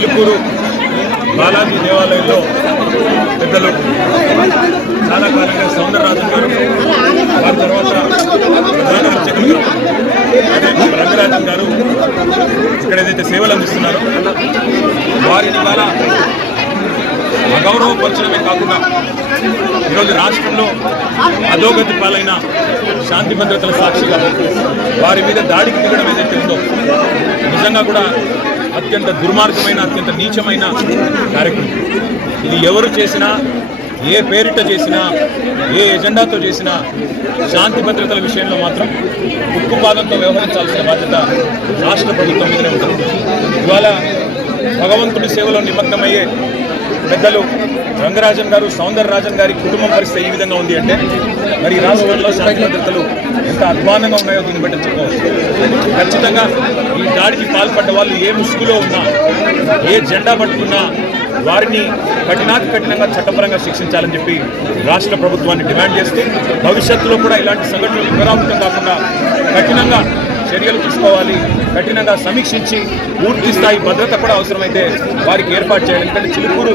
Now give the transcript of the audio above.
చిలుకూరు బాలాజీ దేవాలయంలో పెద్దలు చాలా కాలంగా సౌందరరాజన్ గారు, వారి తర్వాత ప్రధాన అర్చకులు రంగరాజన్ గారు ఇక్కడ ఏదైతే సేవలు అందిస్తున్నారో వారిని వాళ్ళ అగౌరవపరచడమే కాకుండా ఈరోజు రాష్ట్రంలో అధోగతి పాలైన శాంతి భద్రతల సాక్షిగా వారి మీద దాడికి దిగడం ఏదైతే ఉందో నిజంగా కూడా అత్యంత దుర్మార్గమైన, అత్యంత నీచమైన కార్యక్రమం. ఇది ఎవరు చేసినా, ఏ పేరిట చేసినా, ఏ ఎజెండాతో చేసినా శాంతి భద్రతల విషయంలో మాత్రం ఉక్కుపాదంతో వ్యవహరించాల్సిన బాధ్యత రాష్ట్ర ప్రభుత్వం మీదనే ఉంటుంది. ఇవాళ భగవంతుడి సేవలో నిమగ్నమయ్యే పెద్దలు రంగరాజన్ గారు, సౌందరరాజన్ గారి కుటుంబం పరిస్థితి ఈ విధంగా ఉంది అంటే మరి ఈ రాష్ట్రంలో శాంతి భద్రతలు ఎంత అధ్వానంగా ఉన్నాయో దీన్ని బట్టి చెప్పవచ్చు. ఖచ్చితంగా ఈ దాడికి పాల్పడ్డ వాళ్ళు ఏ ముసుగులో ఉన్నా, ఏ జెండా పట్టుకున్నా వారిని కఠినంగా చట్టపరంగా శిక్షించాలని చెప్పి రాష్ట్ర ప్రభుత్వాన్ని డిమాండ్ చేస్తూ భవిష్యత్తులో కూడా ఇలాంటి సంఘటనలు పునరావృతం కాకుండా కఠినంగా చర్యలు తీసుకోవాలి, కఠినంగా సమీక్షించి పూర్తి స్థాయి భద్రత కూడా అవసరమైతే వారికి ఏర్పాటు చేయాలి. ఎందుకంటే చిలుకూరు